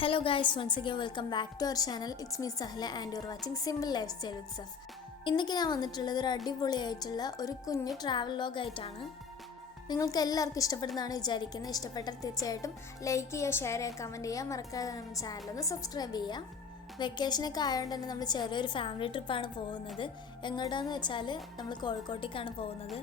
Hello guys once again welcome back to our channel it's me Sahala and your watching simple life style with സഫ് ഇന്നൊക്കെ ഞാൻ വന്നിട്ടുള്ളത് ഒരു അടിപൊളിയായിട്ടുള്ള ഒരു കുഞ്ഞു ട്രാവൽ ലോഗ് ആയിട്ടാണ്. നിങ്ങൾക്ക് എല്ലാവർക്കും ഇഷ്ടപ്പെടുന്നതാണ് വിചാരിക്കുന്നത്. ഇഷ്ടപ്പെട്ടാൽ തീർച്ചയായിട്ടും ലൈക്ക് ചെയ്യുക ഷെയർ ചെയ്യുക കമന്റ് ചെയ്യുക. മറക്കാതെ നമ്മുടെ ചാനലൊന്ന് സബ്സ്ക്രൈബ് ചെയ്യുക. വെക്കേഷനൊക്കെ ആയതുകൊണ്ട് തന്നെ നമ്മൾ ചെറിയൊരു ഫാമിലി ട്രിപ്പാണ് പോകുന്നത്. എങ്ങോട്ടാന്ന് വെച്ചാൽ നമ്മൾ കോഴിക്കോട്ടേക്കാണ് പോകുന്നത്.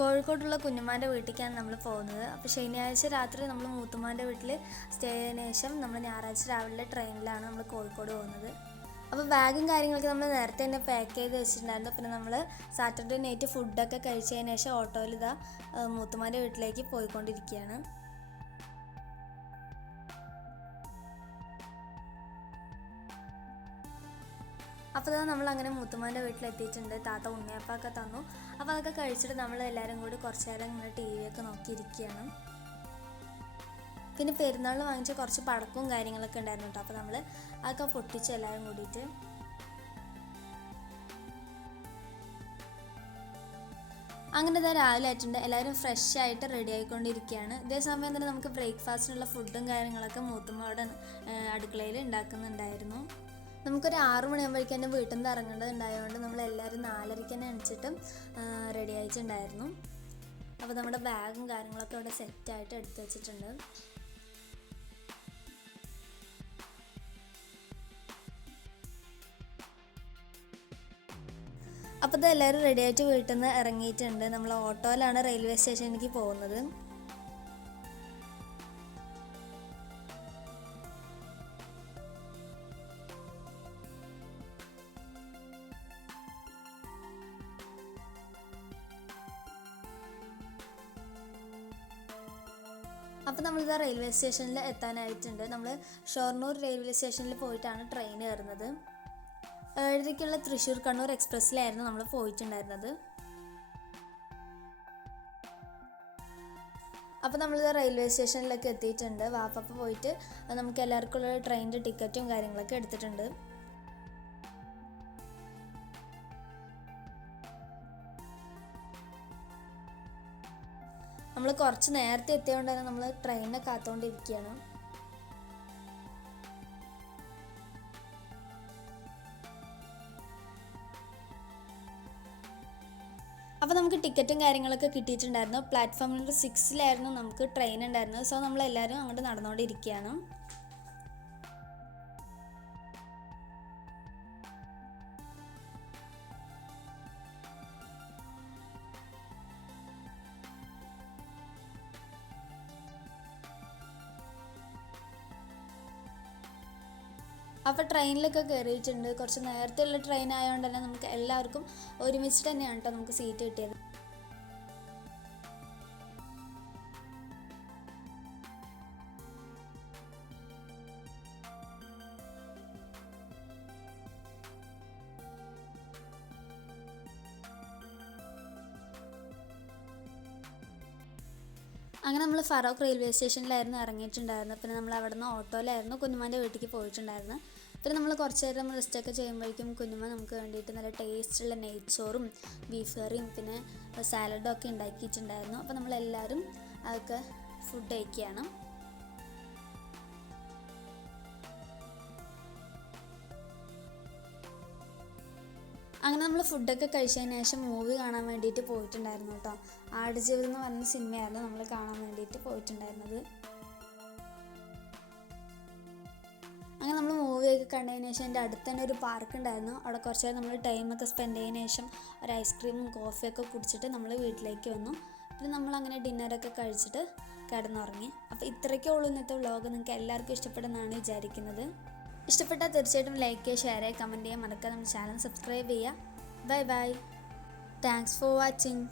കോഴിക്കോട്ടുള്ള കുഞ്ഞുമാന്റെ വീട്ടിലേക്കാണ് നമ്മൾ പോകുന്നത്. അപ്പോൾ ശനിയാഴ്ച രാത്രി നമ്മൾ മൂത്തുമാന്റെ വീട്ടിൽ സ്റ്റേ ചെയ്തതിന് ശേഷം നമ്മൾ ഞായറാഴ്ച രാവിലെ ട്രെയിനിലാണ് നമ്മൾ കോഴിക്കോട് പോകുന്നത്. അപ്പോൾ ബാഗും കാര്യങ്ങളൊക്കെ നമ്മൾ നേരത്തെ തന്നെ പാക്ക് ചെയ്ത് വെച്ചിട്ടുണ്ടായിരുന്നു. പിന്നെ നമ്മൾ സാറ്റർഡേ നൈറ്റ് ഫുഡൊക്കെ കഴിച്ചതിന് ശേഷം ഓട്ടോയിൽ ഇതാ മൂത്തുമാന്റെ വീട്ടിലേക്ക് പോയിക്കൊണ്ടിരിക്കുകയാണ്. അപ്പോൾ നമ്മൾ അങ്ങനെ മൂത്തുമാന്റെ വീട്ടിലെത്തിയിട്ടുണ്ട്. താത്ത ഉണ്ണിയപ്പൊക്കെ തന്നു. അപ്പോൾ അതൊക്കെ കഴിച്ചിട്ട് നമ്മൾ എല്ലാവരും കൂടി കുറച്ച് നേരം ഇങ്ങനെ ടി വി ഒക്കെ നോക്കിയിരിക്കുകയാണ്. പിന്നെ പെരുന്നാൾ വാങ്ങിച്ച കുറച്ച് പടക്കവും കാര്യങ്ങളൊക്കെ ഉണ്ടായിരുന്നു കേട്ടോ. അപ്പോൾ നമ്മൾ അതൊക്കെ പൊട്ടിച്ച് എല്ലാവരും കൂടിയിട്ട്. അങ്ങനെ ഇതാ രാവിലെ ആയിട്ടുണ്ട്. എല്ലാവരും ഫ്രഷ് ആയിട്ട് റെഡി ആയിക്കൊണ്ടിരിക്കുകയാണ്. ഇതേ സമയം തന്നെ നമുക്ക് ബ്രേക്ക്ഫാസ്റ്റിനുള്ള ഫുഡും കാര്യങ്ങളൊക്കെ മൂത്തുമ്മ അടുക്കളയിൽ ഉണ്ടാക്കുന്നുണ്ടായിരുന്നു. നമുക്കൊരു ആറു മണിയാകുമ്പോഴേക്കും തന്നെ വീട്ടിൽ നിന്ന് ഇറങ്ങേണ്ടതുണ്ടായതുകൊണ്ട് നമ്മൾ എല്ലാവരും നാലരയ്ക്ക് തന്നെ അണിച്ചിട്ടും റെഡി ആയിട്ടുണ്ടായിരുന്നു. അപ്പോൾ നമ്മുടെ ബാഗും കാര്യങ്ങളൊക്കെ അവിടെ സെറ്റായിട്ട് എടുത്തു വെച്ചിട്ടുണ്ട്. അപ്പോൾ ഇത് എല്ലാവരും റെഡി ആയിട്ട് വീട്ടിൽ നിന്ന് ഇറങ്ങിയിട്ടുണ്ട്. നമ്മൾ ഓട്ടോയിലാണ് റെയിൽവേ സ്റ്റേഷനിലേക്ക് പോകുന്നത്. അപ്പോൾ നമ്മളിതാ റെയിൽവേ സ്റ്റേഷനിൽ എത്താനായിട്ടുണ്ട്. നമ്മൾ ഷൊർണൂർ റെയിൽവേ സ്റ്റേഷനിൽ പോയിട്ടാണ് ട്രെയിൻ കയറുന്നത്. ഏഴരയ്ക്കുള്ള തൃശ്ശൂർ കണ്ണൂർ എക്സ്പ്രസ്സിലായിരുന്നു നമ്മൾ പോയിട്ടുണ്ടായിരുന്നത്. അപ്പോൾ നമ്മളിത് റെയിൽവേ സ്റ്റേഷനിലൊക്കെ എത്തിയിട്ടുണ്ട്. വാപ്പപ്പ പോയിട്ട് നമുക്ക് എല്ലാവർക്കും ഉള്ള ട്രെയിനിന്റെ ടിക്കറ്റും കാര്യങ്ങളൊക്കെ എടുത്തിട്ടുണ്ട്. നമ്മൾ കുറച്ച് നേരത്തെ എത്തിയതുകൊണ്ട് തന്നെ നമ്മൾ ട്രെയിനിനെ കാത്തുകൊണ്ടിരിക്കുകയാണ് അപ്പോൾ നമുക്ക് ടിക്കറ്റും കാര്യങ്ങളൊക്കെ കിട്ടിയിട്ടുണ്ടായിരുന്നു. പ്ലാറ്റ്ഫോം നമ്പർ സിക്സിലായിരുന്നു നമുക്ക് ട്രെയിൻ ഉണ്ടായിരുന്നത്. സോ നമ്മളെല്ലാവരും അങ്ങോട്ട് നടന്നുകൊണ്ടിരിക്കുകയാണ് അപ്പോൾ ട്രെയിനിലൊക്കെ കയറിയിട്ടുണ്ട് കുറച്ച് നേരത്തെയുള്ള ട്രെയിൻ ആയതുകൊണ്ട് തന്നെ നമുക്ക് എല്ലാവർക്കും ഒരുമിച്ച് തന്നെയാണ് കേട്ടോ നമുക്ക് സീറ്റ് കിട്ടിയത്. അങ്ങനെ നമ്മൾ ഫറോക്ക് റെയിൽവേ സ്റ്റേഷനിലായിരുന്നു ഇറങ്ങിയിട്ടുണ്ടായിരുന്നത്. പിന്നെ നമ്മൾ അവിടെ നിന്ന് ഓട്ടോയിലായിരുന്നു കുഞ്ഞുമാന്റെ വീട്ടിലേക്ക് പോയിട്ടുണ്ടായിരുന്നത്. പിന്നെ നമ്മൾ കുറച്ച് നേരം റെസ്റ്റൊക്കെ ചെയ്യുമ്പോഴേക്കും കുഞ്ഞുമ്മ നമുക്ക് വേണ്ടിയിട്ട് നല്ല ടേസ്റ്റുള്ള നെയ്ച്ചോറും ബീഫ് കറിയും പിന്നെ സാലഡും ഒക്കെ ഉണ്ടാക്കിയിട്ടുണ്ടായിരുന്നു. അപ്പോൾ നമ്മളെല്ലാവരും അതൊക്കെ ഫുഡ് കഴിക്കുകയാണ്. അങ്ങനെ നമ്മൾ ഫുഡൊക്കെ കഴിച്ചതിന് ശേഷം മൂവി കാണാൻ വേണ്ടിയിട്ട് പോയിട്ടുണ്ടായിരുന്നു കേട്ടോ. ആടുജീവിതം എന്ന് പറഞ്ഞ സിനിമയായിരുന്നു നമ്മൾ കാണാൻ വേണ്ടിയിട്ട് പോയിട്ടുണ്ടായിരുന്നത്. മൂവിയൊക്കെ കണ്ടതിന് ശേഷം എന്റെ അടുത്ത് തന്നെ ഒരു പാർക്ക് ഉണ്ടായിരുന്നു. അവിടെ കുറച്ച് നേരം നമ്മൾ ടൈമൊക്കെ സ്പെൻഡ് ചെയ്തതിന് ശേഷം ഒരു ഐസ്ക്രീമും കോഫിയൊക്കെ കുടിച്ചിട്ട് നമ്മൾ വീട്ടിലേക്ക് വന്നു. പിന്നെ നമ്മൾ അങ്ങനെ ഡിന്നറൊക്കെ കഴിച്ചിട്ട് കിടന്നുറങ്ങി. അപ്പോൾ ഇത്രയ്ക്കേ ഉള്ളൂ ഇന്നത്തെ വ്ളോഗ് നിങ്ങൾക്ക് എല്ലാവർക്കും ഇഷ്ടപ്പെടുന്നതാണ് വിചാരിക്കുന്നത്. ഇഷ്ടപ്പെട്ടാൽ തീർച്ചയായിട്ടും ലൈക്ക് ചെയ്യുക ഷെയർ ചെയ്യുക കമന്റ് ചെയ്യുക. മറക്കാതെ നമ്മുടെ ചാനൽ സബ്സ്ക്രൈബ് ചെയ്യുക. Bye bye thanks for watching